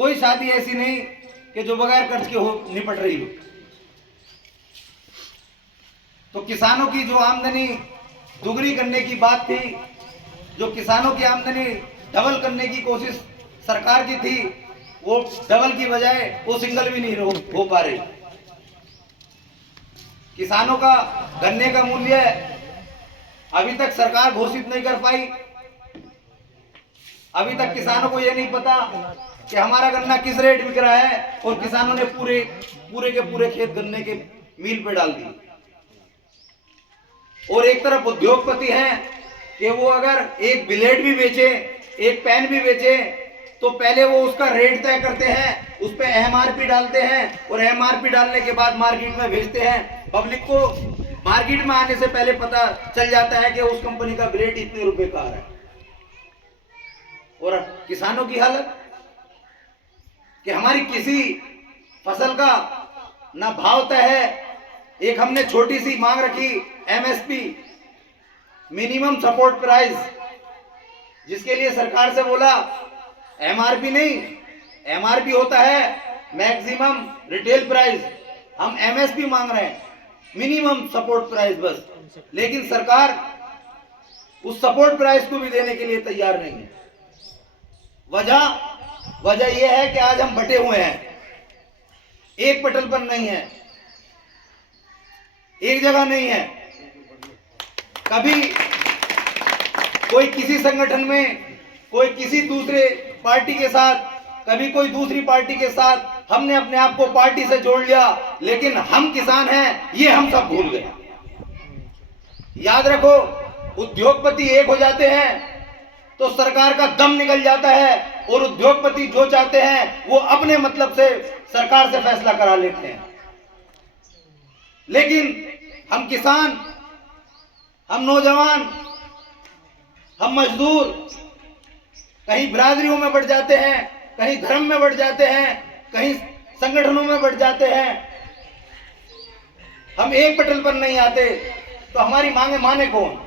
कोई शादी ऐसी नहीं कि जो बगैर कर्ज के हो निपट रही हो। तो किसानों की जो आमदनी दुगनी करने की बात थी, जो किसानों की आमदनी डबल करने की कोशिश सरकार की थी, वो डबल की बजाय वो सिंगल भी नहीं हो पा रही। किसानों का गन्ने का मूल्य अभी तक सरकार घोषित नहीं कर पाई। अभी तक किसानों को यह नहीं पता कि हमारा गन्ना किस रेट बिक रहा है, और किसानों ने पूरे के पूरे खेत गन्ने के मील पे डाल दिए। और एक तरफ उद्योगपति हैं कि वो अगर एक ब्लेड भी बेचे, एक पेन भी बेचे, तो पहले वो उसका रेट तय करते हैं, उस पर एमआरपी डालते हैं, और एमआरपी डालने के बाद मार्केट में भेजते हैं। पब्लिक को मार्केट में आने से पहले पता चल जाता है कि उस कंपनी का ब्लेड इतने रुपए का आ रहा है। और किसानों की हालत कि हमारी किसी फसल का ना भाव तय है। एक हमने छोटी सी मांग रखी एमएसपी, मिनिमम सपोर्ट प्राइस, जिसके लिए सरकार से बोला एमआरपी नहीं, एमआरपी होता है मैक्सिमम रिटेल प्राइस, हम एमएसपी मांग रहे हैं, मिनिमम सपोर्ट प्राइस बस। लेकिन सरकार उस सपोर्ट प्राइस को भी देने के लिए तैयार नहीं है। वजह यह है कि आज हम बटे हुए हैं, एक पटल पर नहीं है, एक जगह नहीं है। कभी कोई किसी संगठन में, कोई किसी दूसरे पार्टी के साथ, कभी कोई दूसरी पार्टी के साथ, हमने अपने आप को पार्टी से जोड़ लिया, लेकिन हम किसान हैं ये हम सब भूल गए। याद रखो, उद्योगपति एक हो जाते हैं तो सरकार का दम निकल जाता है, और उद्योगपति जो चाहते हैं वो अपने मतलब से सरकार से फैसला करा लेते हैं। लेकिन हम किसान, हम नौजवान, हम मजदूर कहीं बिरादरियों में बढ़ जाते हैं, कहीं धर्म में बढ़ जाते हैं, कहीं संगठनों में बढ़ जाते हैं। हम एक पटल पर नहीं आते तो हमारी मांगे माने कौन?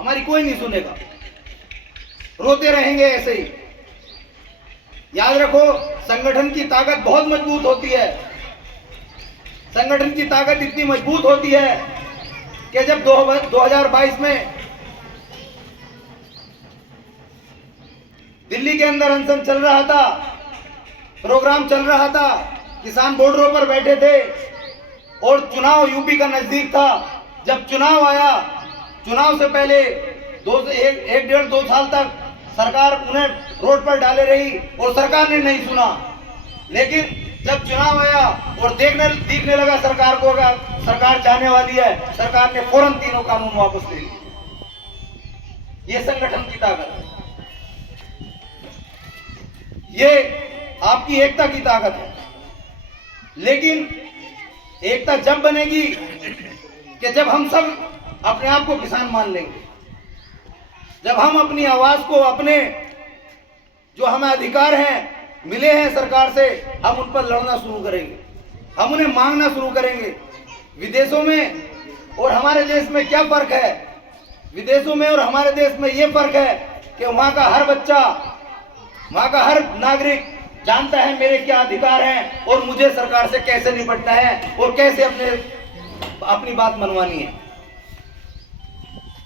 हमारी कोई नहीं सुनेगा, रोते रहेंगे ऐसे ही। याद रखो, संगठन की ताकत बहुत मजबूत होती है। संगठन की ताकत इतनी मजबूत होती है कि जब 2022 में दिल्ली के अंदर अनशन चल रहा था, प्रोग्राम चल रहा था, किसान बॉर्डरों पर बैठे थे और चुनाव यूपी का नजदीक था। जब चुनाव आया, चुनाव से पहले 1.5-2 साल तक सरकार उन्हें रोड पर डाले रही और सरकार ने नहीं सुना। लेकिन जब चुनाव आया और दिखने लगा सरकार को सरकार जाने वाली है, सरकार ने फौरन तीनों कानून वापस ले लिए। ये संगठन की ताकत है, ये आपकी एकता की ताकत है। लेकिन एकता जब बनेगी कि जब हम सब अपने आप को किसान मान लेंगे, जब हम अपनी आवाज को, अपने जो हमें अधिकार हैं मिले हैं सरकार से, हम उन पर लड़ना शुरू करेंगे, हम उन्हें मांगना शुरू करेंगे। विदेशों में और हमारे देश में क्या फर्क है? विदेशों में और हमारे देश में यह फर्क है कि वहां का हर बच्चा, वहां का हर नागरिक जानता है मेरे क्या अधिकार हैं और मुझे सरकार से कैसे निपटना है और कैसे अपनी बात मनवानी है।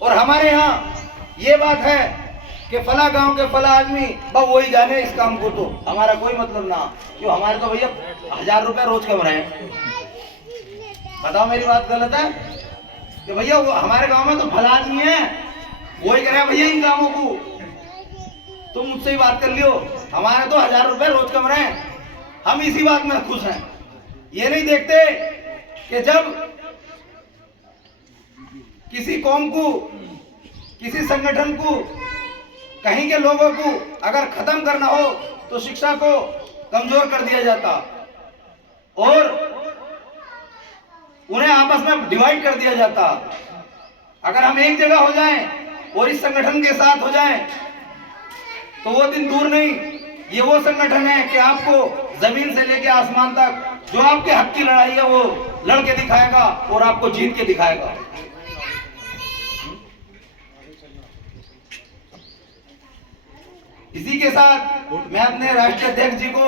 और हमारे यहाँ ये बात है कि फला गांव के फला आदमी बस वही जाने इस काम को, तो हमारा कोई मतलब ना। क्यों? हमारे तो भैया 1000 रुपया रोज कमा रहे हैं। बताओ मेरी बात गलत है? कि भैया वो हमारे गांव में तो फला आदमी है, वही करे भैया इन कामों को, तुम मुझसे ही बात कर लियो। हमारे तो 1000 रुपए रोज कमा रहे हैं, हम इसी बात में खुश हैं। ये नहीं देखते कि जब किसी कौम को, किसी संगठन को, कहीं के लोगों को अगर खत्म करना हो तो शिक्षा को कमजोर कर दिया जाता और उन्हें आपस में डिवाइड कर दिया जाता। अगर हम एक जगह हो जाएं और इस संगठन के साथ हो जाएं तो वो दिन दूर नहीं। ये वो संगठन है कि आपको जमीन से लेकर आसमान तक जो आपके हक की लड़ाई है वो लड़के दिखाएगा और आपको जीत के दिखाएगा। इसी के साथ मैं अपने राष्ट्रीय अध्यक्ष जी को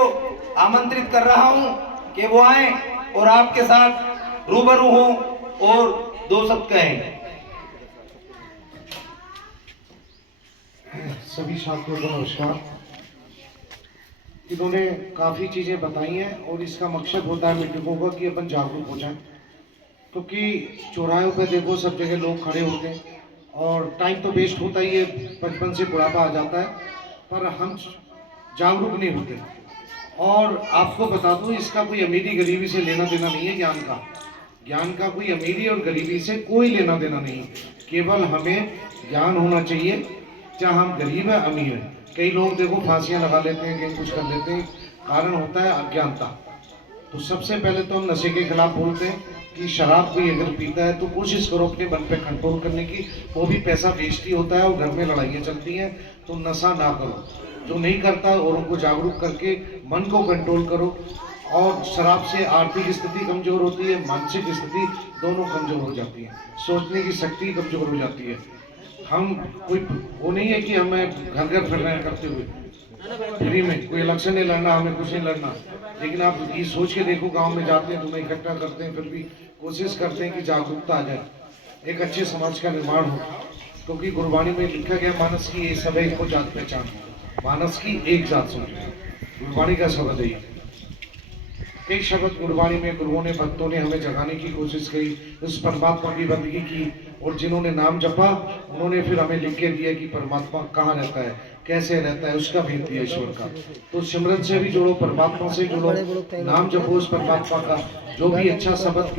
आमंत्रित कर रहा हूं कि वो आए और आपके साथ रूबरू हों और दो शब्द कहें। सभी छात्रों को नमस्कार। इन्होंने काफ़ी चीज़ें बताई हैं और इसका मकसद होता है मीटिंगों का कि अपन जागरूक हो जाएं, क्योंकि चौराहों पे देखो सब जगह लोग खड़े होते हैं और टाइम तो वेस्ट होता ही है, बचपन से बुढ़ापा आ जाता है, पर हम जागरूक नहीं होते। और आपको बता दूं, इसका कोई अमीरी गरीबी से लेना देना नहीं है। ज्ञान का कोई अमीरी और गरीबी से कोई लेना देना नहीं, केवल हमें ज्ञान होना चाहिए, चाहे हम गरीब है अमीर है। कई लोग देखो फांसियां लगा लेते हैं, कहीं कुछ कर लेते हैं, कारण होता है अज्ञानता। तो सबसे पहले तो हम नशे के खिलाफ बोलते हैं कि शराब कोई अगर पीता है तो कोशिश करो अपने मन पे कंट्रोल करने की। वो भी पैसा वेस्ट ही होता है और घर में लड़ाइयाँ चलती हैं, तो नशा ना करो। जो नहीं करता और उनको जागरूक करके मन को कंट्रोल करो। और शराब से आर्थिक स्थिति कमजोर होती है, मानसिक स्थिति दोनों कमजोर हो जाती है, सोचने की शक्ति कमजोर हो जाती है। हम कोई वो नहीं है कि हमें घर घर फिर रहे हैं करते हुए फ्री में, कोई इलेक्शन नहीं लड़ना, हमें कुछ नहीं लड़ना। लेकिन आप ये सोच के देखो, गांव में जाते हैं तो मैं इकट्ठा करते हैं, फिर भी कोशिश करते हैं कि जागरूकता आ जाए, एक अच्छे समाज का निर्माण हो। क्योंकि गुरबाणी में लिखा गया, मानस की ये सब को जात पहचान, मानस की एक जात समझो। गुरबाणी का शब्द है। कई शब्द गुरबाणी में गुरुओं ने, भक्तों ने हमें जगाने की कोशिश की, उस परमात्मा की बंदगी की। और जिन्होंने नाम जपा उन्होंने फिर हमें लिख के दिया कि परमात्मा कहाँ रहता है, कैसे रहता है, उसका भेद दिया ईश्वर का। तो सिमरन से भी जुड़ो, परमात्मा से जुड़ो, नाम जपो उस परमात्मा का, जो भी अच्छा शब्द